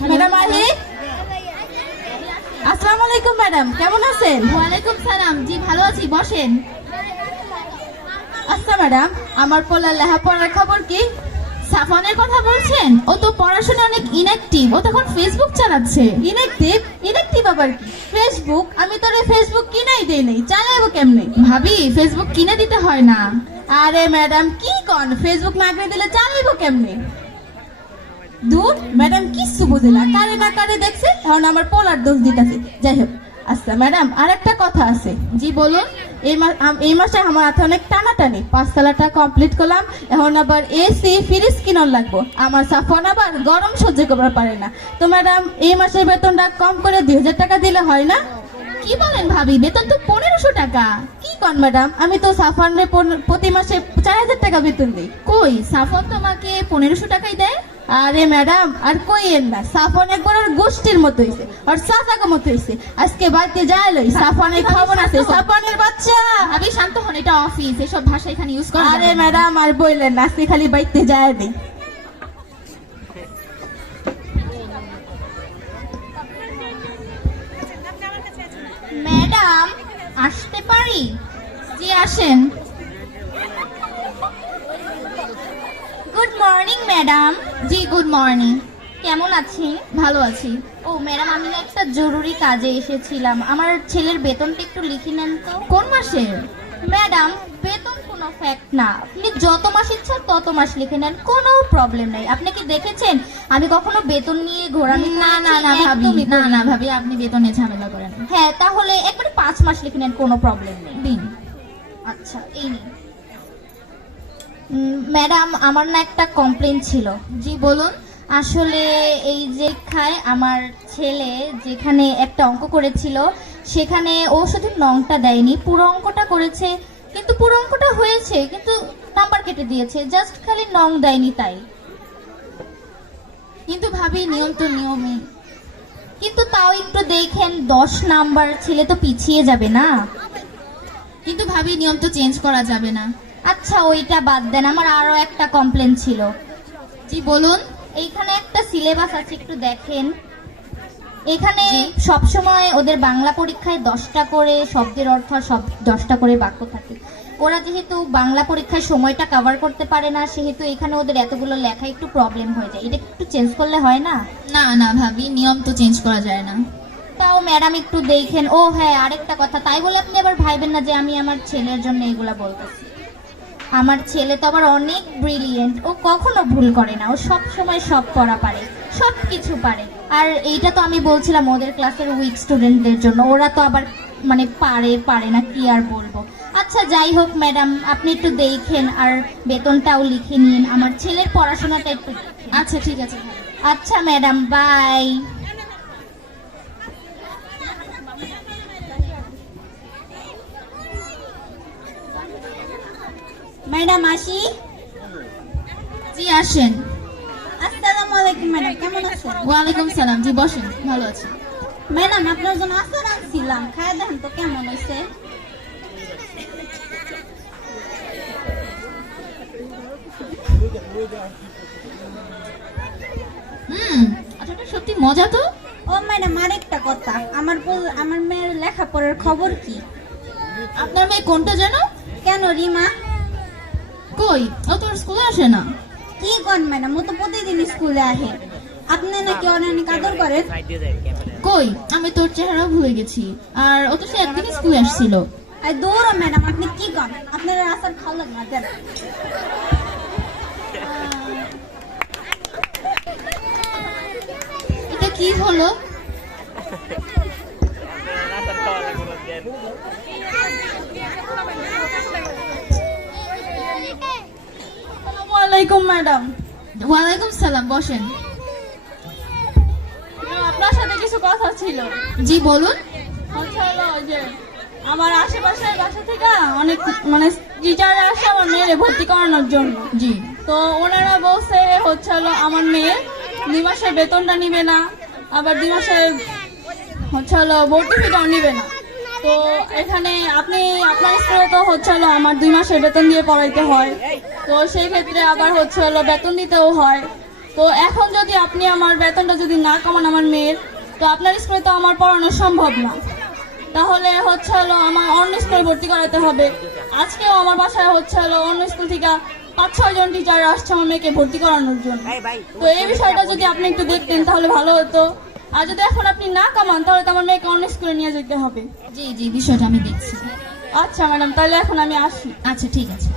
Madam আসসালামু আলাইকুম madam কেমন আছেন ওয়ালাইকুম সালাম জি ভালো আছি বসেন আচ্ছা ম্যাডাম আমার পোলার লেখাপড়ার খবর কি সাফনের কথা বলছেন ও তো পড়াশোনা অনেক ইনঅ্যাক্টিভ ও তখন ফেসবুক চালাচ্ছে ইনেকটিভ ইনেকটিভ আবার কি ফেসবুক আমি তোরে ফেসবুক কিনাই দেই নাই চালাবো কেমনে ভাবি ফেসবুক কিনে দিতে হয় না আরে ম্যাডাম কি কন ফেসবুক না করে দিলে চালাইবো কেমনে দূর, ম্যাডাম কিচ্ছু বুঝে না। কারে না কারে দেখছে এখন আমার পোলার দোষ দিতেছে। যাই হোক আচ্ছা ম্যাডাম আর একটা কথা আছে। জি, বলুন। এই মাস আমার হাতে অনেক টানাটানি। পাঁচতলাটা কমপ্লিট করলাম, এখন আবার এসি ফ্রিজ কিনার লাগবো। আমার সাফন আবার গরম সহ্য করতে পারে না। তো ম্যাডাম, এই মাসের বেতনটা কম করে দুই হাজার টাকা দিলে হয় না? কি বলেন ভাবি, বেতন তো পনেরোশো টাকা। কি কন ম্যাডাম, আমি তো সাফানরে প্রতি মাসে চার হাজার টাকা বেতন দিই। কই, সাফন তোমাকে পনেরোশো টাকাই দেয়? আরে ম্যাডাম আর কইয়েন না সাফন একবার ওর গোষ্ঠীর মতো হইছে আর চাচাকে মতো হইছে। আজকে বাড়িতে যায় লই সাফনের খবর আছে সাফনের বাচ্চা। ভাবি শান্ত হন এটা অফিস এসব ভাষা এখানে ইউজ করা আরে ম্যাডাম আর বললেন না আজকে খালি বাইতে যায় নেই ম্যাডাম আসতে পারি? জি আসেন গুড মর্নিং ম্যাডাম জি গুড মর্নিং কেমন আছেন? ভালো আছি। ও ম্যাডাম আমি না একটা জরুরি কাজে এসেছিলাম। আমার ছেলের বেতনটা একটু লিখে নেন তো। কোন মাসে? ম্যাডাম বেতন কোনো ফ্যাক্ট না। আপনি যত মাস ইচ্ছা তত মাস লিখে নেন। কোনো প্রবলেম নাই। আপনি কি দেখেছেন? আমি কখনো বেতন নিয়ে ঘোরানি না না না ভাবি। না না ভাবি আপনি বেতনে ঝামেলা করেন। হ্যাঁ তাহলে একবারে পাঁচ মাস লিখে নেন কোনো প্রবলেম নেই। দিন। আচ্ছা এই নিন। ম্যাডাম, আমার না একটা কমপ্লেন ছিল। জি, বলুন। আসলে এই যে খায় আমার ছেলে যেখানে একটা অঙ্ক করেছিল, সেখানে ও শুধু নংটা দেয়নি। পুরো অঙ্কটা করেছে, কিন্তু পুরো অঙ্কটা হয়েছে, কিন্তু নাম্বার কেটে দিয়েছে। জাস্ট খালি নং দেয়নি তাই। কিন্তু ভাবি নিয়ম তো নিয়মই কিন্তু তাও একটু দেখেন, দশ নাম্বার ছেলে তো পিছিয়ে যাবে না। কিন্তু ভাবি নিয়ম তো চেঞ্জ করা যাবে না। আচ্ছা ওইটা বাদ দেন আমার আরও একটা কমপ্লেন ছিল। জি বলুন। এইখানে একটা সিলেবাস আছে একটু দেখেন। এখানে সবসময় ওদের বাংলা পরীক্ষায় দশটা করে শব্দের অর্থ সব দশটা করে বাক্য থাকে। ওরা যেহেতু বাংলা পরীক্ষায় সময়টা কভার করতে পারে না সেহেতু এখানে ওদের এতগুলো লেখা একটু প্রবলেম হয়ে যায়। এটা একটু চেঞ্জ করলে হয় না? না না ভাবি নিয়ম তো চেঞ্জ করা যায় না। তাও ম্যাডাম একটু দেখেন। ও হ্যাঁ আরেকটা কথা। তাই বলে আপনি আবার ভাইবেন না যে আমি আমার ছেলের জন্য এগুলা বলতেছি? আমার ছেলে তো আবার অনেক ব্রিলিয়েন্ট ও কখনো ভুল করে না। ও সব সময় সব পড়া পারে, সব কিছু পারে। আর এইটা তো আমি বলছিলাম ওদের ক্লাসের উইক স্টুডেন্টদের জন্য। ওরা তো আবার মানে পারে পারে না, কি আর বলব? আচ্ছা যাই হোক, ম্যাডাম, আপনি একটু দেখেন আর বেতনটাও লিখে নিন। আমার ছেলের পড়াশোনাটা একটু আচ্ছা ঠিক আছে আচ্ছা ম্যাডাম, বাই। ম্যাডাম আসি? জি আসেন। আসসালামু আলাইকুম ম্যাডাম কেমন আছেন? ওয়ালাইকুম সালাম জি বসেন ভালো আছি। ম্যাডাম আপনার জন্য আচার আনছিলাম খায় দেখেন তো কেমন হয়েছে? হুম সত্যি মজা তো? ও ম্যাডাম আরেকটা কথা আমার আমার মেয়ের লেখাপড়ার খবর কি? আপনার মেয়ে কোনটা যেন কেন রিমা? কই? ও তোর স্কুলে আসে না। কি কর ম্যাডাম? ও তো প্রতিদিন স্কুলে আসে। আপনি নাকি অনেক আদর করেন? কই? আমি তোর চেহারা ভুলে গেছি। আর ও তো সে একদিনই স্কুলে আসছিল। আর দৌড়ো ম্যাডাম আপনি কি করেন আপনার আচার ভালো লাগে না দেন। এটা কি হলো? আলাইকুম ম্যাডাম। ওয়ালাইকুম সালাম বসেন। আপনার সাথে কিছু কথা ছিল। জি বলুন। হলো যে আমার আশেপাশের বাসা থেকে অনেক মানে টিচার আসে আমার মেয়েরে ভর্তি করানোর জন্য। জি। তো ওনারা বলছে হচ্ছে হলো আমার মেয়ে দুই মাসের বেতনটা নিবে না আবার দুই মাসের হচ্ছে হলো ভর্তি ফিটাও নিবে না। তো এখানে আপনি আপনার স্কুলে তো হচ্ছে হলো আমার দুই মাসের বেতন দিয়ে পড়াইতে হয়। তো সেই ক্ষেত্রে আবার হচ্ছে হলো বেতন দিতেও হয়। তো এখন যদি আপনি আমার বেতনটা যদি না কমান আমার মেয়ের তো আপনার স্কুলে তো আমার পড়ানো সম্ভব না। তাহলে হচ্ছে হলো আমার অন্য স্কুলে ভর্তি করাতে হবে। আজকেও আমার বাসায় হচ্ছে হলো অন্য স্কুল থেকে পাঁচ ছয় জন টিচার আসছে আমার মেয়েকে ভর্তি করানোর জন্য। তো এই বিষয়টা যদি আপনি একটু দেখতেন তাহলে ভালো হতো। আর যদি এখন আপনি না কামান তাহলে তো আমার মেয়েকে অন্য স্কুলে নিয়ে যেতে হবে। জি জি বিষয়টা আমি দেখছি। আচ্ছা ম্যাডাম তাহলে এখন আমি আসি। আচ্ছা ঠিক আছে।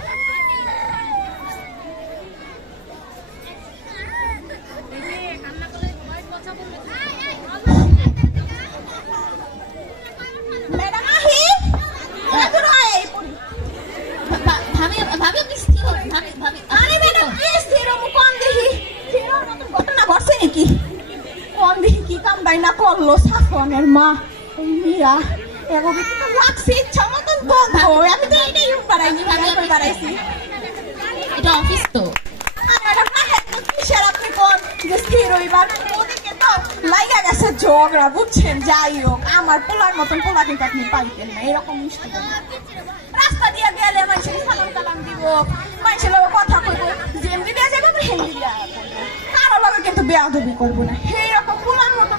সাফনের মা মিয়া। কিন্তু লাগছে ইচ্ছা মতন বন্ধ আমি তো এটাই বাড়াইনি ভাবে করে বাড়াইছি। এটা অফিস তো। হ্যাঁ ঝগড়া বুঝছেন? যাই হোক আমার পোলার মতন পোলা কিন্তু আপনি পাইতেন না এরকম মিষ্টি রাস্তা দিয়ে গেলে মানুষের সালাম কালাম দিব মানুষের লোক কথা কইব যেমনি দিয়ে যাবে হেমনি। কারও কিন্তু বেয়াদবি করব না। সেই রকম পোলার মতো পোলা আপনি পাইবেন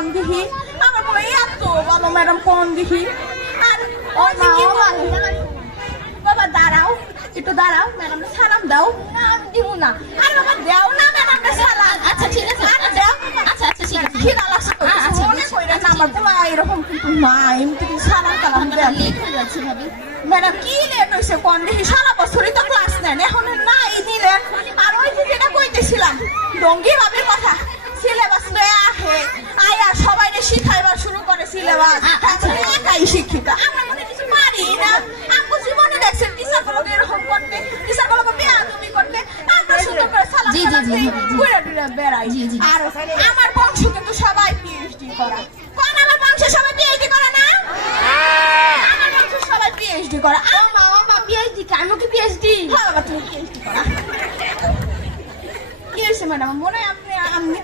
কোন দিহি? আমার পোলা এত বলো ম্যাডাম কোন দিহি? আর ওই যে কি বলে? বাবা দাঁড়াও একটু দাঁড়াও ম্যাডাম সালাম দাও। না আমি দিব না। আর বাবা দাও না ম্যাডাম সালাম। আচ্ছা ঠিক আছে। আরে দাও আচ্ছা আচ্ছা ঠিক আছে। খিদা লাগছে তো, আ- আচ্ছা, মনে। কইরা না। আমার পোলা এরকম কিন্তু না এমনি কিন্তু সালাম কালাম দেয় লেট হয়ে যাচ্ছে ভাবি। ম্যাডাম কি লেট হয়েছে কোন দেখি সারা বছরই তো ক্লাস নেন। এখন নাই দিলেন। আর ওই যে যেটা কইতেছিলাম ডঙ্গি ভাবির কথা। শিখাইবার শুরু করে সিলেবাস আচ্ছা। একাই শিক্ষিত আমরা মনে কিছু পারি না। আমু জীবনে দেখছেন টিচার গুলোকে এরকম করতে টিচার গুলোকে বেয়াদবি করতে। আমরা সুন্দর করে সালাম জি, জি, জি, কালাম জি, জি। ঘুরে ঘুরে বেড়াই। জি, জি। আর আমার বংশ কিন্তু সবাই পিএইচডি করা। কোন আমার বংশে সবাই পিএইচডি করে না? আমার বংশে সবাই পিএইচডি করা। আমার বাবা মা পিএইচডি কে আমি কি পিএইচডি হ্যাঁ বাবা তুমি পিএইচডি করা। কি হয়েছে ম্যাডাম? মনে হয়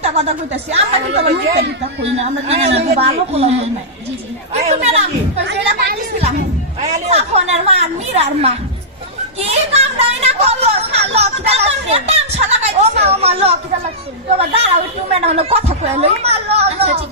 মিথ্যা কথা কইতাছি আমরা কিন্তু আবার মিথ্যা মিথ্যা কই না আমরা কিন্তু ভালো বলা হ্যাঁ, না কিন্তু ম্যাডাম যেটা কইতেছিলাম সাফনের মা আর মীরার মা। কি কাম নাই না করল লাগছে টান সালা গাইছে ও মা ও মা লকটা লাগছে বাবা দাঁড়াও একটু ম্যাডাম কথা কইলো ও মা লক আচ্ছা ঠিক